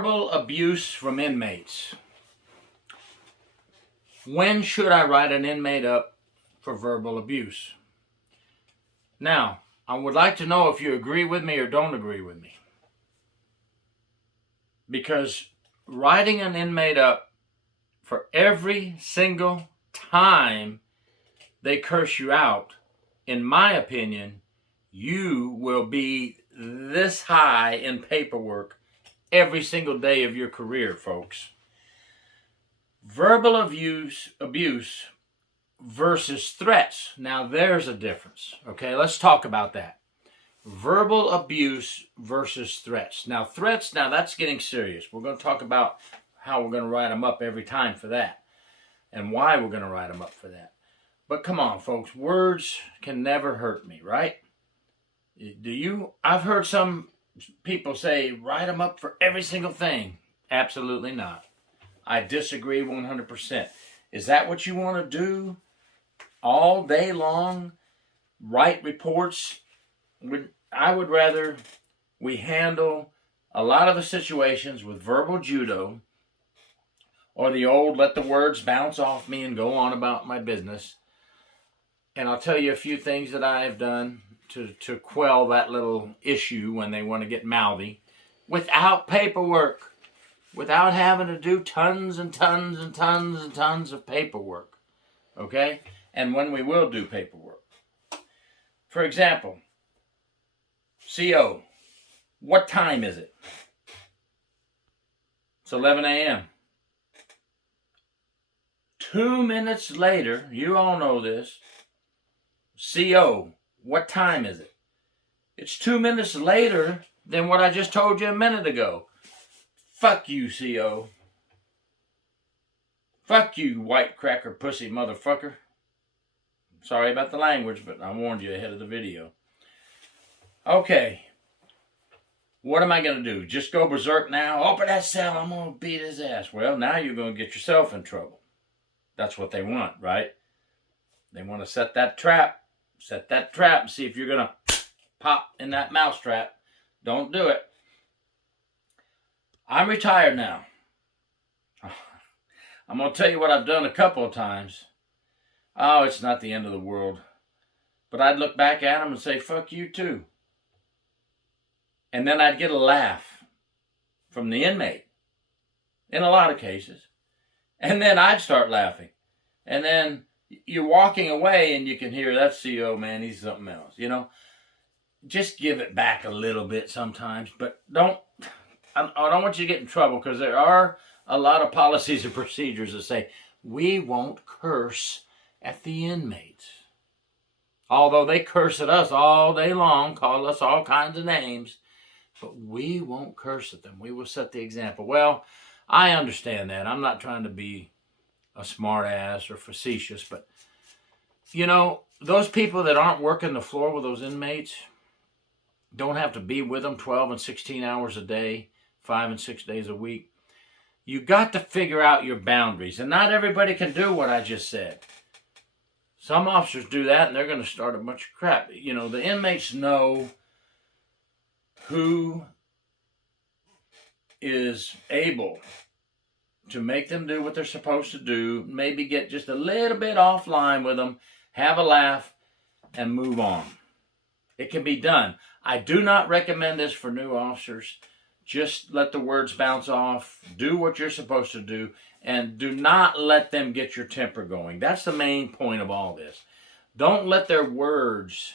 Verbal abuse from inmates. When should I write an inmate up for verbal abuse? Now, I would like to know if you agree with me or don't agree with me. Because writing an inmate up for every single time they curse you out, in my opinion, you will be this high in paperwork every single day of your career, folks. Verbal abuse versus threats. Now, there's a difference. Okay, let's talk about that. Verbal abuse versus threats. Now, threats, that's getting serious. We're going to talk about how we're going to write them up every time for that and why we're going to write them up for that. But come on, folks, words can never hurt me, right? Do you? I've heard some people say, write them up for every single thing. Absolutely not. I disagree 100%. Is that what you want to do all day long? Write reports? I would rather we handle a lot of the situations with verbal judo, or the old let the words bounce off me and go on about my business. And I'll tell you a few things that I have done to quell that little issue when they want to get mouthy without paperwork, without having to do tons and tons and tons and tons of paperwork, okay? And when we will do paperwork. For example, CO, what time is it? It's 11 a.m. 2 minutes later, you all know this, CO, what time is it? It's 2 minutes later than what I just told you a minute ago. Fuck you, CO. Fuck you, white cracker pussy motherfucker. Sorry about the language, but I warned you ahead of the video. Okay. What am I going to do? Just go berserk now? Open that cell, I'm going to beat his ass. Well, now you're going to get yourself in trouble. That's what they want, right? They want to set that trap. Set that trap and see if you're going to pop in that mousetrap. Don't do it. I'm retired now. I'm going to tell you what I've done a couple of times. Oh, it's not the end of the world. But I'd look back at them and say, fuck you too. And then I'd get a laugh from the inmate. In a lot of cases. And then I'd start laughing. And then you're walking away and you can hear that CO, man, he's something else. You know, just give it back a little bit sometimes. But I don't want you to get in trouble, because there are a lot of policies and procedures that say we won't curse at the inmates. Although they curse at us all day long, call us all kinds of names, but we won't curse at them. We will set the example. Well, I understand that. I'm not trying to be a smart ass or facetious, but you know, those people that aren't working the floor with those inmates don't have to be with them 12 and 16 hours a day, 5 and 6 days a week. You got to figure out your boundaries, and not everybody can do what I just said. Some officers do that, and they're going to start a bunch of crap. You know, the inmates know who is able to make them do what they're supposed to do, maybe get just a little bit offline with them, have a laugh, and move on. It can be done. I do not recommend this for new officers. Just let the words bounce off, do what you're supposed to do, and do not let them get your temper going. That's the main point of all this. Don't let their words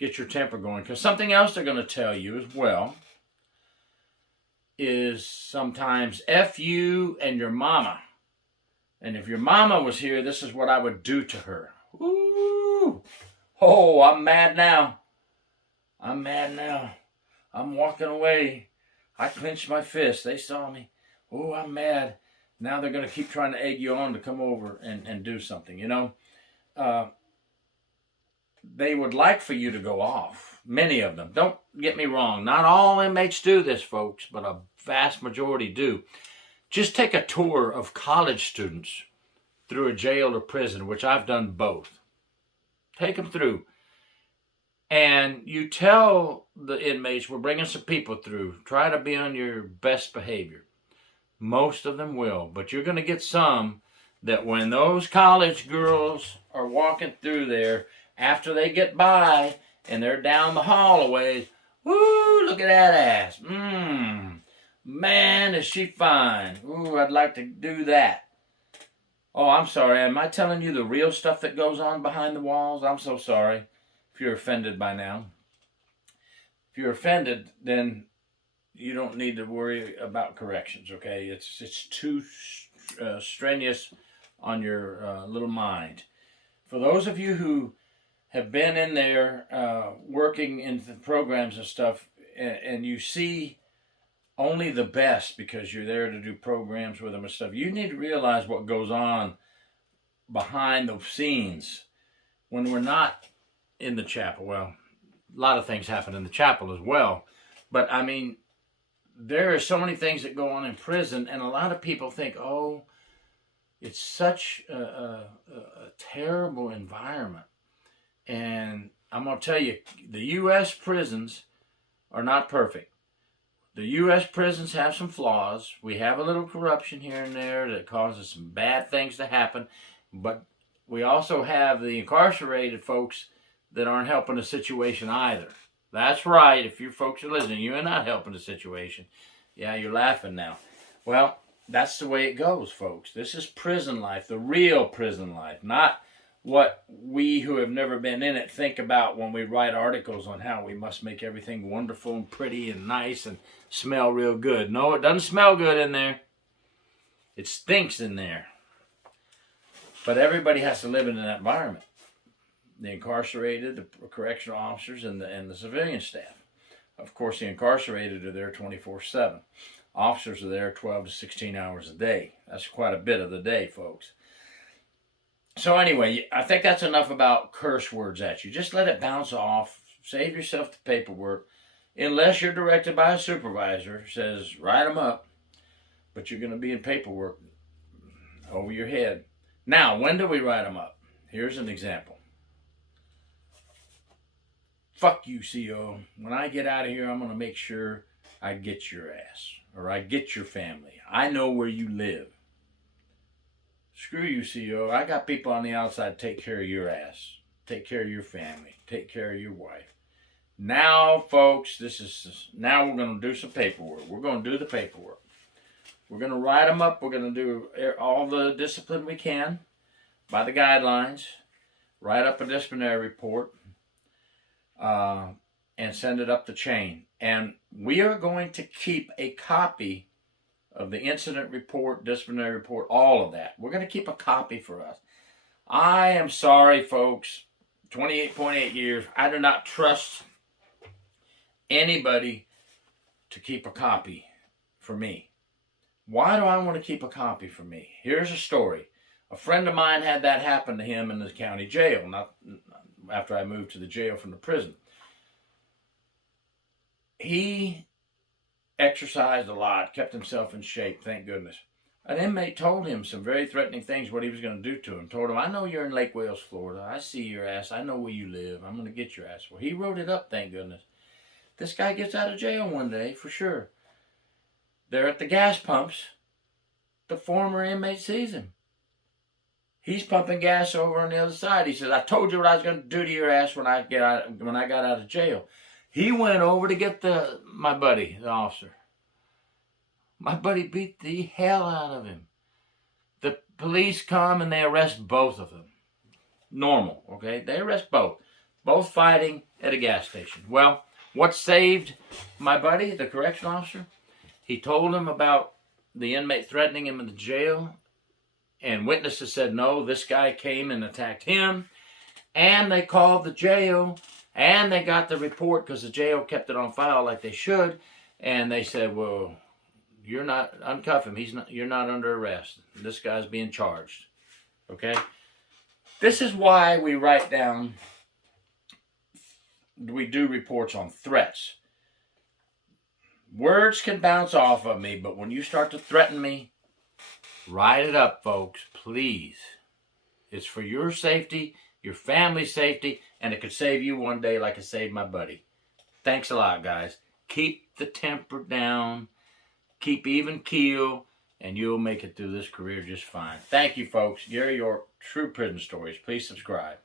get your temper going, because something else they're going to tell you as well is sometimes F you and your mama. And if your mama was here, this is what I would do to her. Ooh. Oh, I'm mad now. I'm mad now. I'm walking away. I clenched my fist. They saw me. Oh, I'm mad. Now they're going to keep trying to egg you on to come over and do something, you know. They would like for you to go off. Many of them. Don't get me wrong. Not all inmates do this, folks, but a vast majority do. Just take a tour of college students through a jail or prison, which I've done both. Take them through. And you tell the inmates, we're bringing some people through. Try to be on your best behavior. Most of them will. But you're going to get some that when those college girls are walking through there, after they get by and they're down the hall a ways, woo, look at that ass. Man, is she fine. Ooh, I'd like to do that. Oh, I'm sorry. Am I telling you the real stuff that goes on behind the walls? I'm so sorry if you're offended by now. If you're offended, then you don't need to worry about corrections, okay? It's too strenuous on your little mind. For those of you who have been in there working in the programs and stuff, and you see only the best because you're there to do programs with them and stuff, you need to realize what goes on behind the scenes when we're not in the chapel. Well, a lot of things happen in the chapel as well, but I mean, there are so many things that go on in prison, and a lot of people think, oh, it's such a terrible environment. And I'm going to tell you, the U.S. prisons are not perfect. The U.S. prisons have some flaws. We have a little corruption here and there that causes some bad things to happen. But we also have the incarcerated folks that aren't helping the situation either. That's right. If you folks are listening, you're not helping the situation. Yeah, you're laughing now. Well, that's the way it goes, folks. This is prison life, the real prison life, not what we who have never been in it think about when we write articles on how we must make everything wonderful and pretty and nice and smell real good. No, it doesn't smell good in there. It stinks in there. But everybody has to live in that environment. The incarcerated, the correctional officers, and the civilian staff. Of course, the incarcerated are there 24/7. Officers are there 12 to 16 hours a day. That's quite a bit of the day, folks. So anyway, I think that's enough about curse words at you. Just let it bounce off. Save yourself the paperwork. Unless you're directed by a supervisor who says, write them up. But you're going to be in paperwork over your head. Now, when do we write them up? Here's an example. Fuck you, CO. When I get out of here, I'm going to make sure I get your ass. Or I get your family. I know where you live. Screw you, CO. I got people on the outside to take care of your ass. Take care of your family. Take care of your wife. Now, folks, now we're going to do some paperwork. We're going to do the paperwork. We're going to write them up. We're going to do all the discipline we can by the guidelines. Write up a disciplinary report. And send it up the chain. And we are going to keep a copy of the incident report, disciplinary report, all of that. We're going to keep a copy for us. I am sorry, folks. 28.8 years. I do not trust anybody to keep a copy for me. Why do I want to keep a copy for me? Here's a story. A friend of mine had that happen to him in the county jail, not after I moved to the jail from the prison. He exercised a lot, kept himself in shape, thank goodness. An inmate told him some very threatening things, what he was going to do to him. Told him, I know you're in Lake Wales, Florida. I see your ass. I know where you live. I'm going to get your ass. Well, he wrote it up, thank goodness. This guy gets out of jail one day, for sure. They're at the gas pumps. The former inmate sees him. He's pumping gas over on the other side. He says, I told you what I was going to do to your ass when I got out of jail. He went over to get my buddy, the officer. My buddy beat the hell out of him. The police come and they arrest both of them. Normal, okay? They arrest both. Both fighting at a gas station. Well, what saved my buddy, the correctional officer? He told him about the inmate threatening him in the jail. And witnesses said, no, this guy came and attacked him. And they called the jail. And they got the report because the jail kept it on file like they should. And they said, well, you're not, uncuff him. You're not under arrest. This guy's being charged. Okay? This is why we write down, we do reports on threats. Words can bounce off of me, but when you start to threaten me, write it up, folks, please. It's for your safety, your family's safety, and it could save you one day like it saved my buddy. Thanks a lot, guys. Keep the temper down. Keep even keel. and you'll make it through this career just fine. Thank you, folks. Gary York, True Prison Stories. Please subscribe.